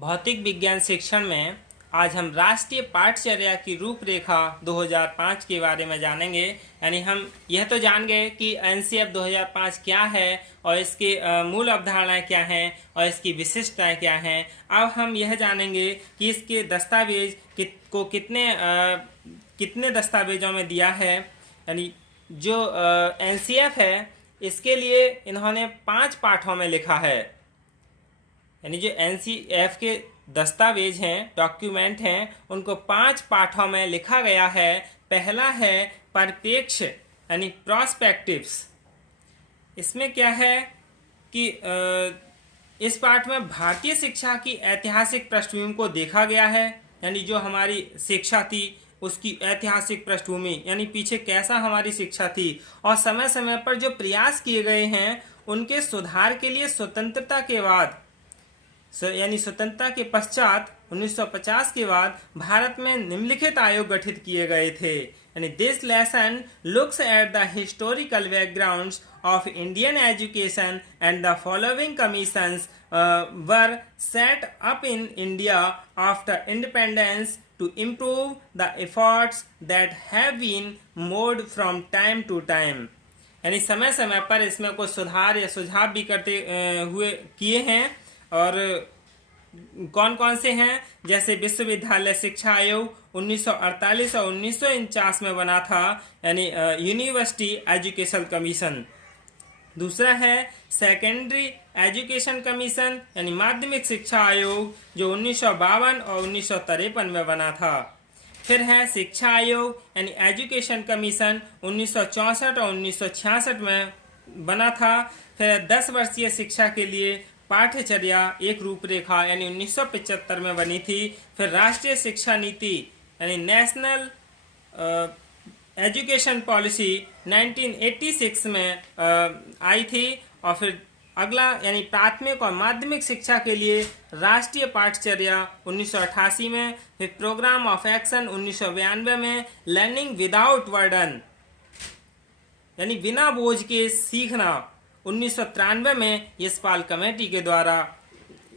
भौतिक विज्ञान शिक्षण में आज हम राष्ट्रीय पाठचर्या की रूपरेखा 2005 के बारे में जानेंगे। यानी हम यह तो जान गए कि एनसीएफ 2005 क्या है और इसकी मूल अवधारणाएं क्या हैं और इसकी विशिष्टताएं क्या हैं। अब हम यह जानेंगे कि इसके दस्तावेज को कितने दस्तावेजों में दिया है। यानी जो एनसीएफ है इसके लिए इन्होंने 5 पाठों में लिखा है। यानी जो एनसीएफ के दस्तावेज हैं, डॉक्यूमेंट हैं, उनको 5 पाठों में लिखा गया है। पहला है परिप्रेक्ष्य यानी प्रोस्पेक्टिव्स। इसमें क्या है कि इस पाठ में भारतीय शिक्षा की ऐतिहासिक पृष्ठभूमि को देखा गया है। यानी जो हमारी शिक्षा थी उसकी ऐतिहासिक पृष्ठभूमि, यानी पीछे कैसा हमारी शिक्षा थी और समय समय पर जो प्रयास किए गए हैं उनके सुधार के लिए स्वतंत्रता के बाद यानी स्वतंत्रता के पश्चात 1950 के बाद भारत में निम्नलिखित आयोग गठित किए गए थे। यानी this lesson looks at the historical backgrounds of Indian education and the following commissions were set up in India after independence to improve the efforts that have been made from time to time। यानी समय समय पर इसमें कुछ सुधार या सुझाव भी करते हुए किए हैं। और कौन कौन से हैं, जैसे विश्वविद्यालय शिक्षा आयोग 1948 और 1949 में बना था, यानी यूनिवर्सिटी एजुकेशन कमीशन। दूसरा है सेकेंडरी एजुकेशन कमीशन यानी माध्यमिक शिक्षा आयोग जो 1952 और 1953 में बना था। फिर है शिक्षा आयोग यानी एजुकेशन कमीशन 1964 और 1966 में बना था। फिर 10 वर्षीय शिक्षा के लिए पाठ्यचर्या एक रूपरेखा यानी 1975 में बनी थी। फिर राष्ट्रीय शिक्षा नीति यानी नेशनल एजुकेशन पॉलिसी 1986 में आई थी। और फिर अगला यानी प्राथमिक और माध्यमिक शिक्षा के लिए राष्ट्रीय पाठचर्या 1988 में। फिर प्रोग्राम ऑफ एक्शन 1992 में। लर्निंग विदाउट बर्डन यानी बिना बोझ के सीखना 1993 में यशपाल कमेटी के द्वारा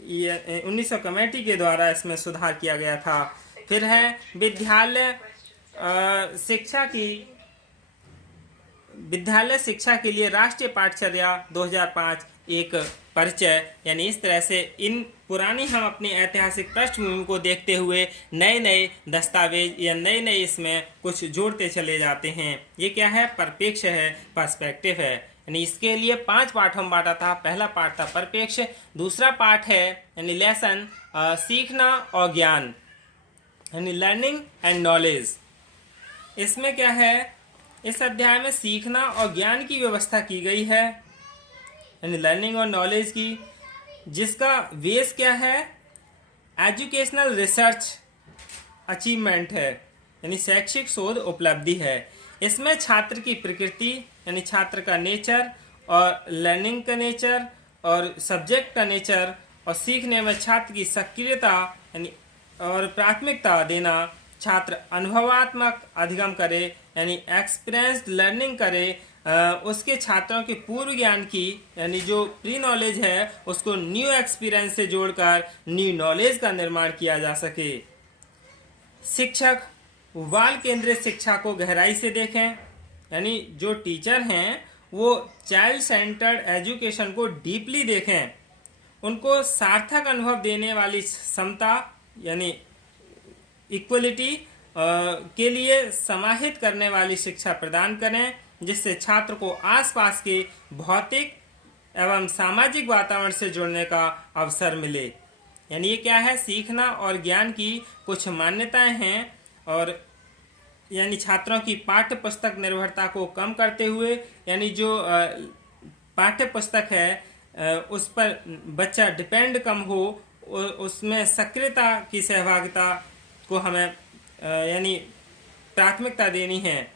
1900 कमेटी के द्वारा इसमें सुधार किया गया था। फिर है विद्यालय शिक्षा के लिए राष्ट्रीय पाठचर्या 2005 एक परिचय। यानी इस तरह से इन पुरानी हम अपनी ऐतिहासिक पृष्ठभूमि को देखते हुए नए नए दस्तावेज या नए नए इसमें कुछ जोड़ते चले जाते हैं। ये क्या है, परिप्रेक्ष्य है, पर्सपेक्टिव है। यानी इसके लिए 5 पाठों में बांटा था। पहला पाठ था परिप्रेक्ष्य। दूसरा पाठ है यानी लेसन सीखना और ज्ञान यानी लर्निंग एंड नॉलेज। इसमें क्या है, इस अध्याय में सीखना और ज्ञान की व्यवस्था की गई है यानी लर्निंग और नॉलेज की, जिसका बेस क्या है, एजुकेशनल रिसर्च अचीवमेंट है यानी शैक्षिक शोध उपलब्धि है। इसमें छात्र की प्रकृति यानी छात्र का नेचर और लर्निंग का नेचर और सब्जेक्ट का नेचर और सीखने में छात्र की सक्रियता यानी और प्राथमिकता देना, छात्र अनुभवात्मक अधिगम करे यानी एक्सपीरियंस्ड लर्निंग करे, उसके छात्रों के पूर्व ज्ञान की यानी जो प्री नॉलेज है उसको न्यू एक्सपीरियंस से जोड़कर न्यू नॉलेज का निर्माण किया जा सके। शिक्षक बाल केंद्रित शिक्षा को गहराई से देखें यानी जो टीचर हैं वो चाइल्ड सेंटर्ड एजुकेशन को डीपली देखें, उनको सार्थक अनुभव देने वाली क्षमता यानी इक्वलिटी के लिए समाहित करने वाली शिक्षा प्रदान करें, जिससे छात्र को आसपास के भौतिक एवं सामाजिक वातावरण से जुड़ने का अवसर मिले। यानी ये क्या है, सीखना और ज्ञान की कुछ मान्यताएं हैं। और यानी छात्रों की पाठ्य पुस्तक निर्भरता को कम करते हुए यानी जो पाठ्य पुस्तक है उस पर बच्चा डिपेंड कम हो, उसमें सक्रियता की सहभागिता को हमें यानी प्राथमिकता देनी है,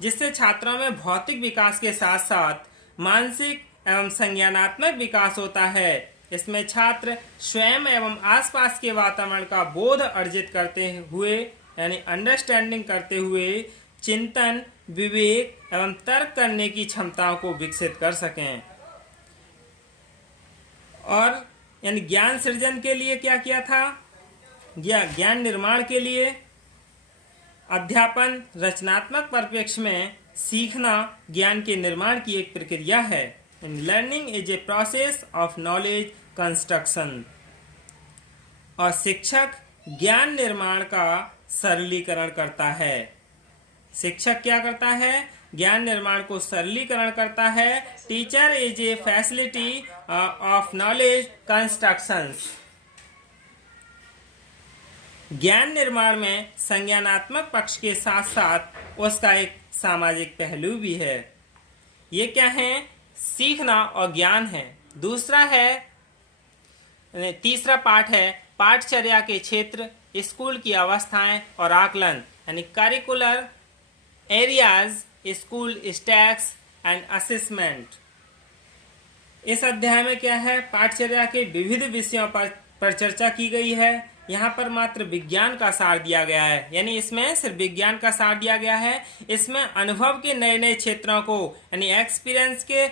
जिससे छात्रों में भौतिक विकास के साथ साथ मानसिक एवं संज्ञानात्मक विकास होता है। इसमें छात्र स्वयं एवं आसपास के वातावरण का बोध अर्जित करते हुए यानी अंडरस्टैंडिंग करते हुए चिंतन, विवेक एवं तर्क करने की क्षमताओं को विकसित कर सकें। और यानी ज्ञान सृजन के लिए क्या किया था, ज्ञान निर्माण के लिए अध्यापन रचनात्मक परिप्रेक्ष्य में सीखना ज्ञान के निर्माण की एक प्रक्रिया है। Learning is a process of knowledge construction. और शिक्षक ज्ञान निर्माण का सरलीकरण करता है। शिक्षक क्या करता है, ज्ञान निर्माण को सरलीकरण करता है। Teacher is a facility of knowledge constructions. ज्ञान निर्माण में संज्ञानात्मक पक्ष के साथ साथ उसका एक सामाजिक पहलू भी है। ये क्या है, सीखना और ज्ञान है। दूसरा है, तीसरा पाठ है पाठचर्या के क्षेत्र, स्कूल की अवस्थाएं और आकलन, यानी curricular areas, school stacks and assessment. इस अध्याय में क्या है, पाठचर्या के विविध विषयों पर चर्चा की गई है। यहाँ पर मात्र विज्ञान का सार दिया गया है, यानी इसमें सिर्फ विज्ञान का सार दिया गया है। इसमें अनुभव के नए नए क्षेत्रों को, यानी एक्सपीरियंस के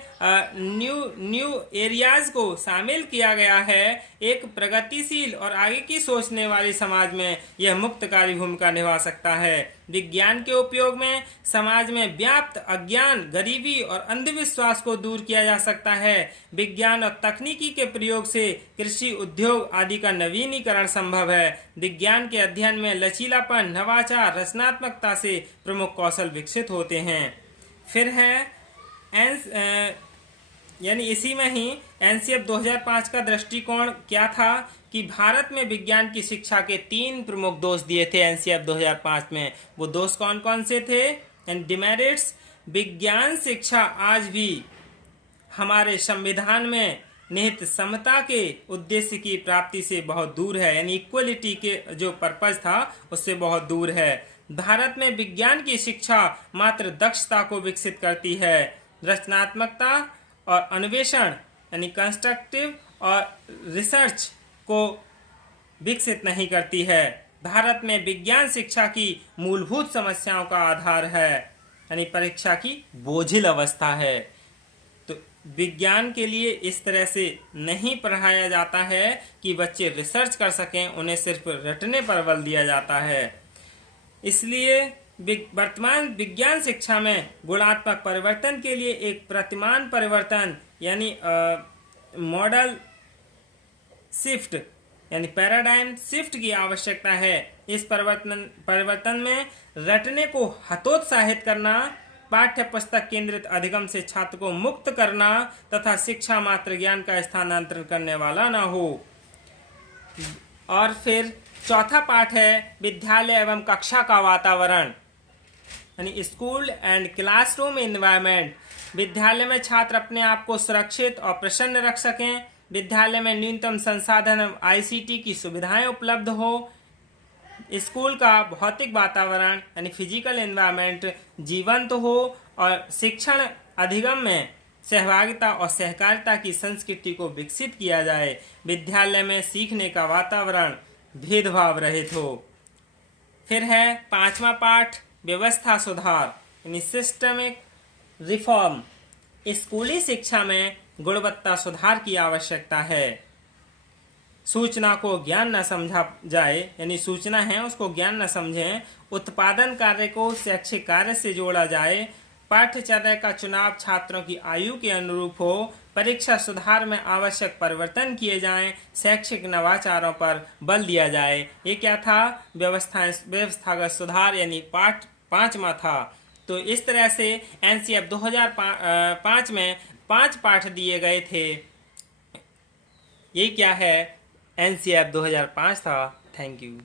न्यू एरियाज को शामिल किया गया है। एक प्रगतिशील और आगे की सोचने वाली समाज में यह मुक्तकारी भूमिका निभा सकता है। विज्ञान के उपयोग में समाज में व्याप्त अज्ञान, गरीबी और अंधविश्वास को दूर किया जा सकता है। विज्ञान और तकनीकी के प्रयोग से कृषि, उद्योग आदि का नवीनीकरण संभव है। विज्ञान के अध्ययन में लचीलापन, नवाचार, रचनात्मकता से प्रमुख कौशल विकसित होते हैं। फिर है यानी इसी में ही एनसीएफ 2005 का दृष्टिकोण क्या था कि भारत में विज्ञान की शिक्षा के 3 प्रमुख दोष दिए थे एनसीएफ 2005 में। वो दोष कौन कौन से थे? एंड डिमेरिट्स, विज्ञान शिक्षा आज भी हमारे संविधान में निहित समता के उद्देश्य की प्राप्ति से बहुत दूर है, यानी इक्वलिटी के जो पर्पज था उससे बहुत दूर है। भारत में विज्ञान की शिक्षा मात्र दक्षता को विकसित करती है, रचनात्मकता और अन्वेषण यानी कंस्ट्रक्टिव और रिसर्च को विकसित नहीं करती है। भारत में विज्ञान शिक्षा की मूलभूत समस्याओं का आधार है, यानी परीक्षा की बोझिल अवस्था है। तो विज्ञान के लिए इस तरह से नहीं पढ़ाया जाता है कि बच्चे रिसर्च कर सकें, उन्हें सिर्फ रटने पर बल दिया जाता है। इसलिए वर्तमान विज्ञान शिक्षा में गुणात्मक परिवर्तन के लिए एक प्रतिमान परिवर्तन यानी मॉडल शिफ्ट यानी पैराडाइम शिफ्ट की आवश्यकता है। इस परिवर्तन में रटने को हतोत्साहित करना, पाठ्य पुस्तक केंद्रित अधिगम से छात्र को मुक्त करना तथा शिक्षा मात्र ज्ञान का स्थानांतरण करने वाला न हो। और फिर चौथा पाठ है विद्यालय एवं कक्षा का वातावरण यानी स्कूल एंड क्लासरूम एनवायरनमेंट। विद्यालय में छात्र अपने आप को सुरक्षित और प्रसन्न रख सकें। विद्यालय में न्यूनतम संसाधन आईसीटी की सुविधाएं उपलब्ध हो। स्कूल का भौतिक वातावरण यानी फिजिकल एनवायरनमेंट जीवंत हो और शिक्षण अधिगम में सहभागिता और सहकारिता की संस्कृति को विकसित किया जाए। विद्यालय में सीखने का वातावरण भेदभाव रहित हो। फिर है पांचवा पाठ व्यवस्था सुधार यानी सिस्टमिक रिफॉर्म। स्कूली शिक्षा में गुणवत्ता सुधार की आवश्यकता है। सूचना को ज्ञान न समझा जाए यानी सूचना है उसको ज्ञान न समझें। उत्पादन कार्य को शैक्षिक कार्य से जोड़ा जाए। पाठ्यचर्या का चुनाव छात्रों की आयु के अनुरूप हो। परीक्षा सुधार में आवश्यक परिवर्तन किए जाएं। शैक्षिक नवाचारों पर बल दिया जाए। ये क्या था? व्यवस्थागत सुधार यानी पाठ 5वां था। तो इस तरह से एनसीएफ 2005 में 5 पाठ दिए गए थे। ये क्या है? एनसीएफ 2005 था। Thank you.